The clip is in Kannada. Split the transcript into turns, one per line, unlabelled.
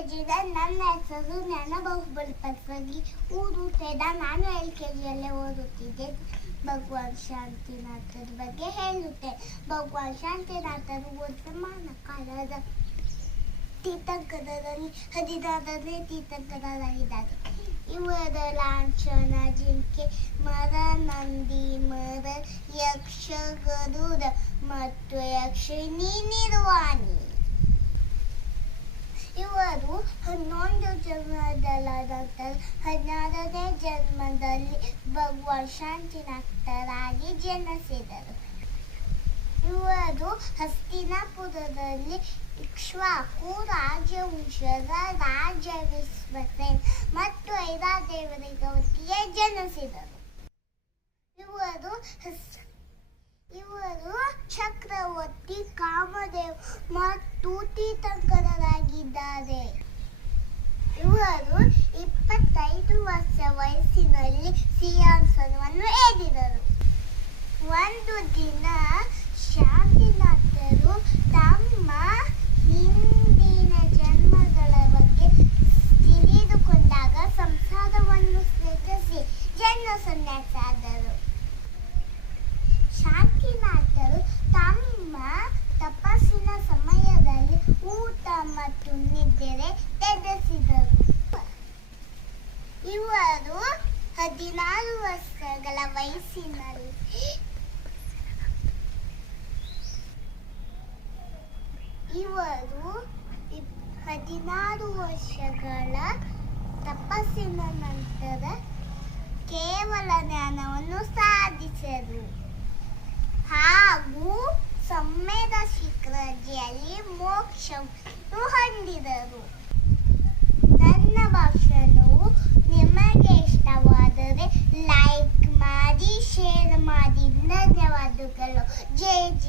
ಜಿದ ನನ್ನ ಹೆಸರು ಜ್ಞಾನ ಬಾಹುಬಲಿ ಪತ್ವಾಗಿ ಓದುತ್ತಿದ್ದ ನಾನು ಎಲ್ ಕೆ ಜಿಯಲ್ಲೇ ಓದುತ್ತಿದ್ದೆ ಭಗವಾನ್ ಶಾಂತಿನಾಥರ ಬಗ್ಗೆ ಹೇಳುತ್ತೆ ಭಗವಾನ್ ಶಾಂತಿನಾಥರು ವರ್ತಮಾನ ಕಾಲದ ತೀರ್ಥಂಕರದಲ್ಲಿ ಹದಿನಾರನೇ ತೀರ್ಥಂಕರರಾಗಿದ್ದಾರೆ ಇವರ ಲಾಂಛನ ಜಿಂಕೆ ಮರ ನಂದಿ ಮರ ಯಕ್ಷ ಗರುಡ ಮತ್ತು ಯಕ್ಷಿಣಿ ನಿರ್ವಾಣಿ ಹನ್ನೊಂದು ಜನ್ಮದ ನಂತರ ಹದಿನಾರನೇ ಜನ್ಮದಲ್ಲಿ ಭಗವಾನ್ ಶಾಂತಿನಾಥರಾಗಿ ಜನಿಸಿದರು. ಇವರು ಹಸ್ತಿನಾಪುರದಲ್ಲಿ ಇಕ್ಷ್ವಾಕು ರಾಜವಂಶದ ರಾಜ ವಿಶ್ವಸೇನ್ ಮತ್ತು ಐರಾದೇವರಿಗೆ ಒಟ್ಟಿಗೆ ಜನಿಸಿದರು. ಇವರು ಇವರು ಚಕ್ರವರ್ತಿ ಕಾಮದೇವ್ ಮತ್ತು ವರ್ಷ ವಯಸ್ಸಿನಲ್ಲಿ ಸಿಂಹಾಸನವನ್ನು ಏರಿದರು. ಒಂದು ದಿನ ಶಾಂತಿನಾಥರು ತಮ್ಮ ಹಿಂದಿನ ಜನ್ಮಗಳ ಬಗ್ಗೆ ತಿಳಿದುಕೊಂಡಾಗ ಸಂಸಾರವನ್ನು ಸೃಜಿಸಿ ಜನ್ಮ ಸನ್ಯಾಸಾದರು ಶಾಂತಿನಾಥರು ತಮ್ಮ ತಪಸ್ಸಿನ ಸಮಯದಲ್ಲಿ ಊಟ ಮತ್ತು ನಿದ್ರೆ ತ್ಯಜಿಸಿದರು ಇವರು ಹದಿನಾರು ವರ್ಷಗಳ ವಯಸ್ಸಿನಲ್ಲಿ. ಇವರು ಹದಿನಾರು ವರ್ಷಗಳ ತಪಸ್ಸಿನ ನಂತರ ಕೇವಲ ಜ್ಞಾನವನ್ನು ಸಾಧಿಸಿದರು ಹಾಗೂ ಸಮ್ಮೇದ ಶಿಖರಜಿಯಲ್ಲಿ ಮೋಕ್ಷವನ್ನು ಹೊಂದಿದರು. ನನ್ನ ಭಾಷಣವು ನಿಮಗೆ gente.